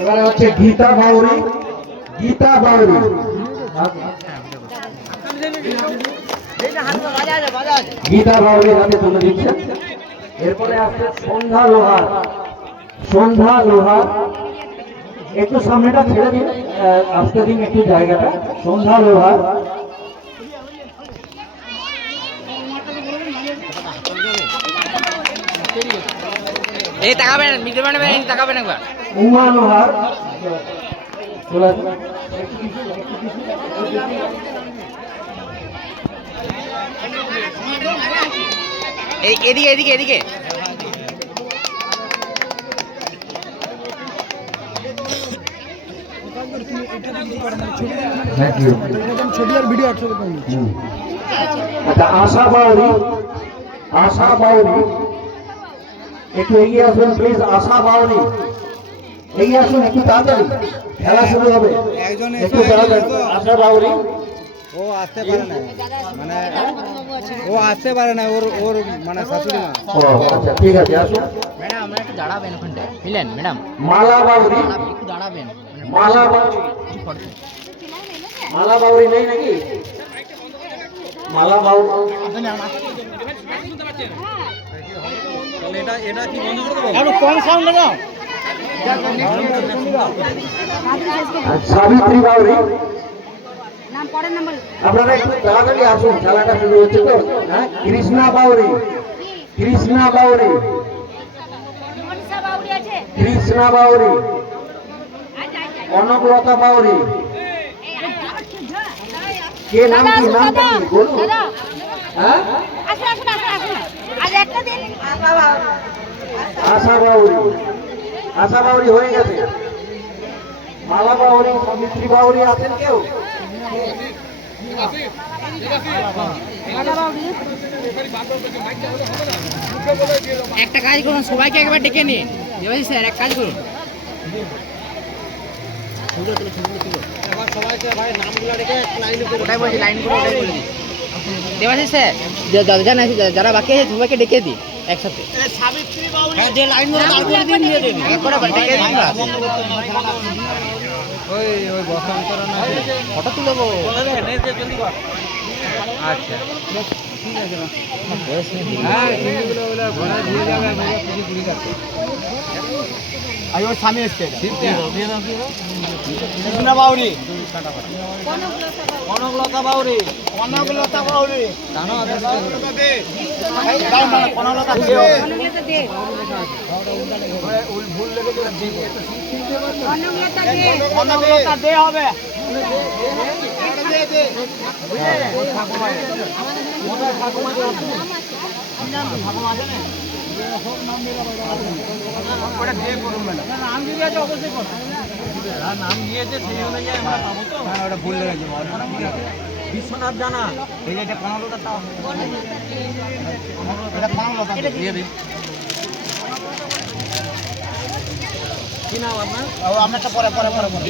এবারে হচ্ছে গীতা বাউরি। গীতা বাউরি। গীতা বাউরি হাতে তুলে দিচ্ছে। এরপরে আসছে সন্ধ্যা লোহার। সন্ধ্যা লোহার। একটু সামনেটা ছেড়ে দিন। আসতে দিন একটু জায়গাটা। সন্ধ্যা লোহার। এই তাকাবেন মিক্রোফোনে তাকাবেন একবার। এই- এদিকে এদিকে এদিকে। আচ্ছা আশা বাউরি আশা বাউরি। একটু এগিয়ে আসবেন প্লিজ আশা বাউরি এগিয়ে আসুন একটু তাড়াতাড়ি। খেলা শুরু হবে। একজন একটু তাড়াতাড়ি। আশা বাউরি ও আসতে পারে না। মানে ও আসতে পারে না ওর ওর মানে শাশুড়ি মা। ও আচ্ছা ঠিক আছে আসুন। ম্যাডাম আমরা একটু দাঁড়াবেন ওখানটায় বুঝলেন ম্যাডাম? মালা বাউরি একটু দাঁড়াবেন। মালা বাউরি মালা বাউরি নেই নাকি? মালা বাউরি এটা এটা কি বন্ধ করে দেবো? আর সাবিত্রী বাউরি। নাম আপনারা একটু তাড়াতাড়ি আসুন খেলাটা শুরু হচ্ছে তো। হ্যাঁ? কৃষ্ণা বাউরি। কৃষ্ণা বাউরি। মনীষা বাউরি কৃষ্ণা বাউরি। আচ্ছা আচ্ছা কনকলতা বাউরি কি নাম কি নামটা কি বলুন? হ্যাঁ? আশা বাউরি। আশা বাউরি হয়ে গেছে। মালা বাউরি সাবিত্রী বাউরি আছেন কেউ? একটা কাজ করুন সবাইকে একবার ডেকে নিন। দেবাশিস স্যার এক কাজ করুন। সবাইকে ভাই নামগুলো রেখে লাইন ওটাই বলছি লাইন করে ওটাই দেবাশিস স্যার যা- যা- আছে, যারা বাকি আছে সবাইকে ডেকে দিই একসাথে। হ্যাঁ যে লাইন করে দাঁড় করে দিন দিয়ে দিন। একবার ডেকে দিন বাস। ওই ওই বসন্তরা না ফটো তুলবো আচ্ছা। হ্যাঁ কুড়ি ওর স্বামী এসছে কৃষ্ণা বাউরি কনকলতা বাউরি দে ভুল লেগে কনকলতা দে হবে নাম দিয়েছে সেই অনুযায়ী আমরা পাবো তো বিশ্বনাথ জানা। এই যে এটা কি নাম আপনার আপনারটা পরে পরে পরে পরে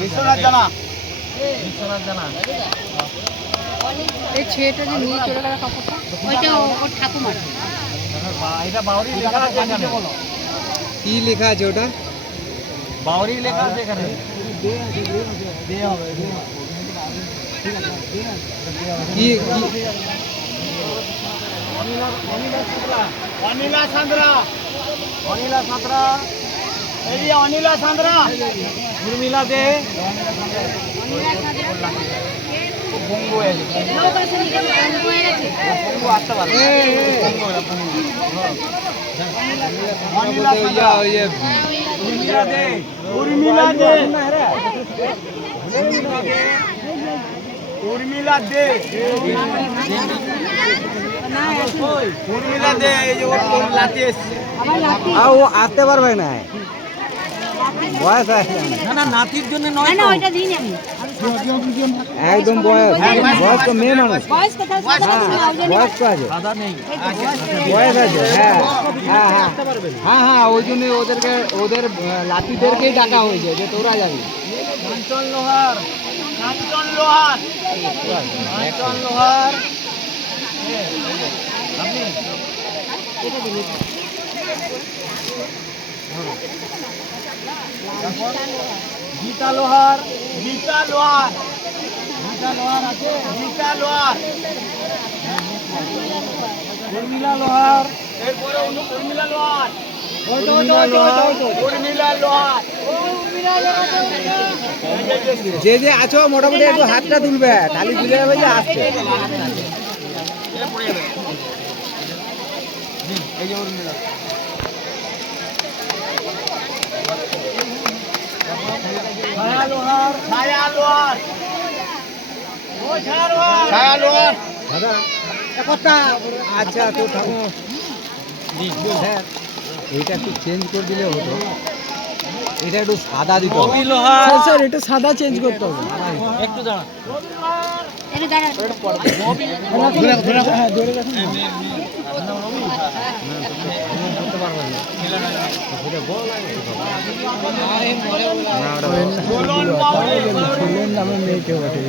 বিশ্বনাথ জানা। বিশ্বনাথ জানা। এই ছেলেটা যে নিয়ে চলে গেল কাপড়টা ওইটা ওর ঠাকুমার এটা বাউরি লেখা আছে এখানে। কি লেখা আছে ওটা? বাউরি লেখা আছে এখানে। কি কি অনিলা অনিলা সাঁতরা। অনিলা সাঁতরা। বঙ্গ আসতে পারে অনিলা সাঁতরা। উর্মিলা দে। উর্মিলা দে। উর্মিলা দে। উর্মিলা দে এই যে ওর লাতি এসছে। আমার ও আসতে পারবে না। বয়স আসছে না না নাতির জন্য না না ওইটা দিইনি আমি। একদম বয়স বয়স তো মেয়ে মানুষ। বয়স আছে? বয়স আছে? হ্যাঁ হ্যাঁ হ্যাঁ। হ্যাঁ হ্যাঁ ওই জন্য ওদেরকে ওদের লাতিদেরকেই ডাকা হয়েছে যে তোরা যাবি। কাঞ্চন লোহার কাঞ্চন লোহার কাঞ্চন লোহার। গীতা লোহার গীতা লোহার। গীতা লোহার আছে গীতা লোহার। উর্মিলা লোহার। এরপরে অন্য উর্মিলা লোহার। যে যে আছো মোটামুটি একটু হাতটা তুলবে। তাহলে বুঝে যাবে যে আসছে। এই যে উর্মিলা। ছায়া লোহার ছায়া লোহার ছায়া লোহার দাদা কথা আচ্ছা তো থাকো স্যার এটা একটু চেঞ্জ করে দিলে হতো। এটা একটু সাদা দিতে হবে স্যার এটা সাদা চেঞ্জ করতে হবে। একটু দাঁড়া। হ্যাঁ নামে মেয়েকে বটে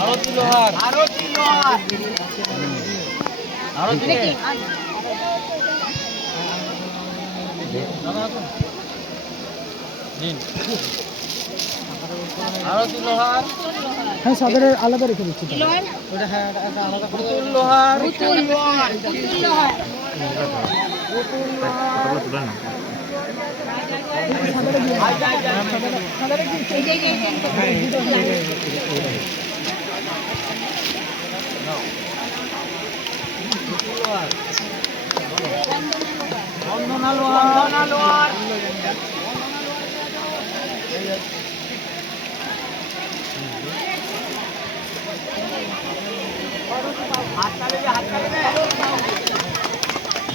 আরতি লোহার আরতি লোহার। আরতি দেখি আরতি লোহার। হ্যাঁ সাদার আলাদা রেখে দিচ্ছি তাহলে। লোহার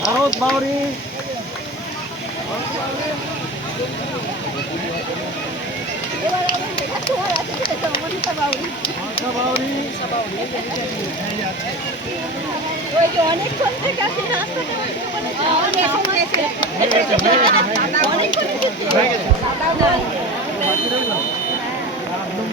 ভারত বাউরি অনেকক্ষণ থেকে আসি রাস্তাটা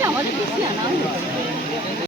আমাদের বেশি আনা